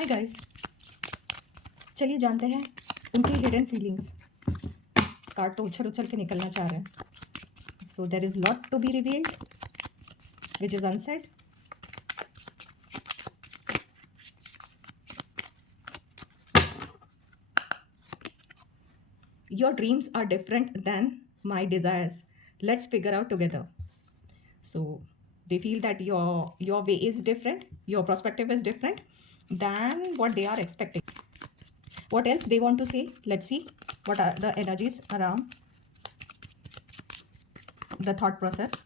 Hi guys, चलिए जानते हैं उनकी हिडन फीलिंग्स। कार्ड तो उछल उछल के निकलना चाह रहे हैं। So there is lot to be revealed which is unsaid. Your dreams are different than my desires, let's figure out together. So they feel that your way is different, your perspective is different than what they are expecting. What else they want to say? Let's see what are the energies around the thought process.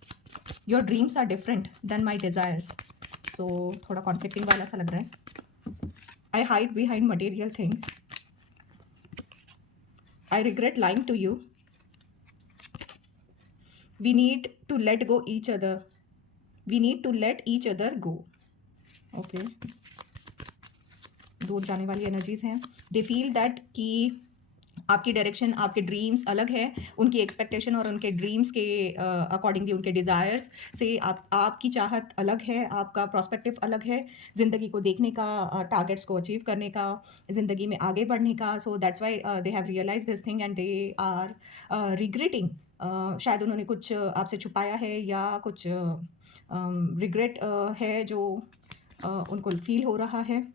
Your dreams are different than my desires. So थोड़ा conflicting वाला सा लग रहा है. I hide behind material things. I regret lying to you. We need to let go each other. We need to let each other go. Okay. दूर जाने वाली energies हैं. दे फील दैट कि आपकी डायरेक्शन, आपके ड्रीम्स अलग है, उनकी एक्सपेक्टेशन और उनके ड्रीम्स के अकॉर्डिंगली उनके डिज़ायर्स से आपकी चाहत अलग है, आपका प्रॉस्पेक्टिव अलग है ज़िंदगी को देखने का, टारगेट्स को अचीव करने का, ज़िंदगी में आगे बढ़ने का. So that's why they have realise this thing and they are regretting. शायद उन्होंने कुछ आपसे छुपाया है या कुछ रिग्रेट है जो उनको फील हो रहा है.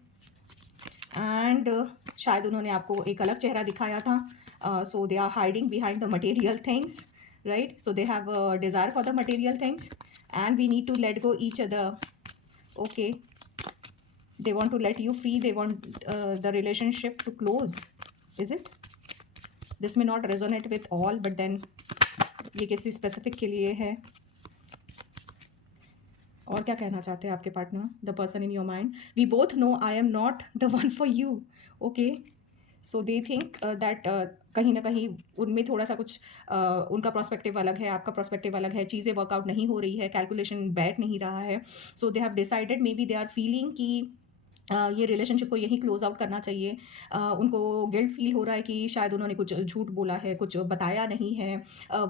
एंड शायद उन्होंने आपको एक अलग चेहरा दिखाया था. So they are hiding behind the material things, right? So they have desire for the material things and we need to let go each other. Okay, they want to let you free, they want the relationship to close. Is it? This may not resonate with all, but then ये किसी specific के लिए है. और क्या कहना चाहते हैं आपके partner, the person in your mind? We both know I am not the one for you. Okay, so they think that कहीं ना कहीं उनमें थोड़ा सा कुछ उनका प्रोस्पेक्टिव अलग है, आपका प्रोस्पेक्टिव अलग है, चीज़ें वर्कआउट नहीं हो रही है, कैलकुलेशन बैठ नहीं रहा है. So they have decided, maybe they are feeling कि ये रिलेशनशिप को यहीं क्लोज आउट करना चाहिए. उनको गिल्ट फील हो रहा है कि शायद उन्होंने कुछ झूठ बोला है, कुछ बताया नहीं है,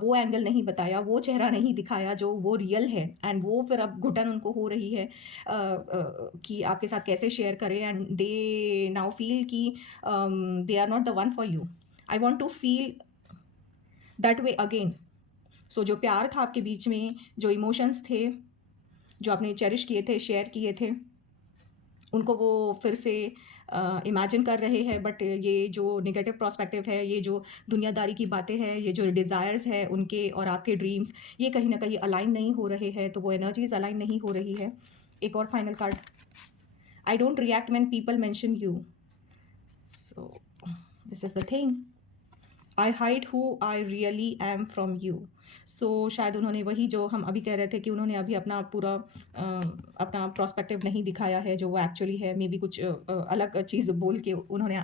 वो एंगल नहीं बताया, वो चेहरा नहीं दिखाया जो वो रियल है. एंड वो फिर अब घुटन उनको हो रही है कि आपके साथ कैसे शेयर करें. एंड दे नाउ फील कि they are not the one for you. I want to feel that way again. So जो प्यार था आपके बीच में, जो इमोशंस थे जो आपने चेरिश किए थे, शेयर किए थे, उनको वो फिर से इमेजिन कर रहे हैं. बट ये जो नेगेटिव प्रोस्पेक्टिव है, ये जो दुनियादारी की बातें हैं, ये जो डिज़ायर्स है उनके और आपके ड्रीम्स, ये कहीं ना कहीं अलाइन नहीं हो रहे हैं. तो वो एनर्जीज अलाइन नहीं हो रही है. एक और final card. I don't react when people mention you. So this is the thing. I hide who I really am from you. So शायद उन्होंने वही जो हम अभी कह रहे थे कि उन्होंने अभी अपना पूरा अपना प्रॉस्पेक्टिव नहीं दिखाया है जो वो एक्चुअली है. मे बी कुछ अलग चीज़ बोल के उन्होंने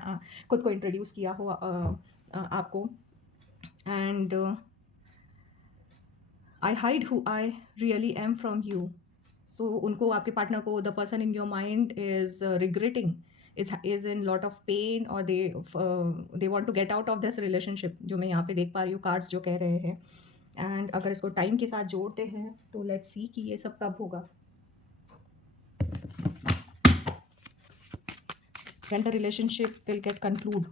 खुद को इंट्रोड्यूस किया हो आपको. And I hide who I really am from you. So उनको, आपके पार्टनर को, the person in your mind is regretting, is in lot of pain, or they want to get out of this relationship, जो मैं यहाँ पे देख पा रही हूँ कार्ड्स जो कह रहे हैं. एंड अगर इसको टाइम के साथ जोड़ते हैं तो लेट्स सी कि ये सब कब होगा. when the relationship will get conclude.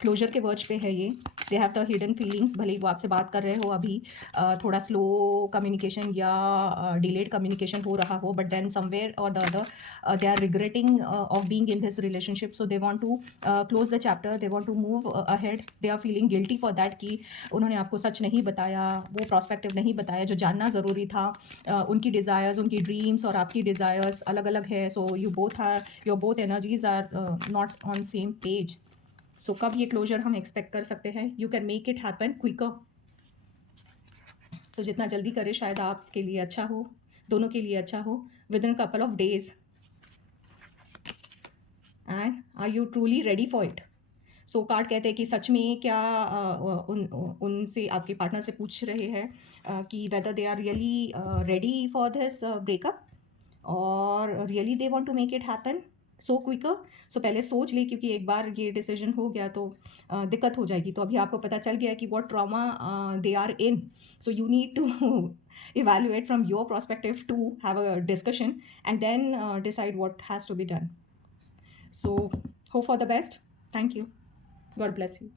Closure के वर्ड्स पे है ये. They have the hidden feelings. भले ही वो आपसे बात कर रहे हो अभी, थोड़ा स्लो कम्युनिकेशन या डिलेड कम्युनिकेशन हो रहा हो, but then somewhere or the other they are regretting of being in this relationship. So they want to close the chapter, they want to move ahead. They are feeling guilty for that कि उन्होंने आपको सच नहीं बताया, वो prospective नहीं बताया जो जानना ज़रूरी था. उनकी डिज़ायर्स, उनकी ड्रीम्स और आपकी डिज़ायर्स अलग अलग है. So your both energies are not on same page. So कब ये क्लोजर हम एक्सपेक्ट कर सकते हैं? You can make it happen quicker. तो जितना जल्दी करे शायद आपके लिए अच्छा हो, दोनों के लिए अच्छा हो. Within couple of days. And are you truly ready for it? So card कहते हैं कि सच में क्या उनसे, आपके पार्टनर से पूछ रहे हैं कि whether they are really ready for this breakup, और really they want to make it happen. So quicker. So पहले सोच ले, क्योंकि एक बार ये डिसीजन हो गया तो दिक्कत हो जाएगी। तो अभी आपको पता चल गया कि what trauma they are in, so you need to evaluate from your perspective to have a discussion and then decide what has to be done. So hope for the best. Thank you. God bless you.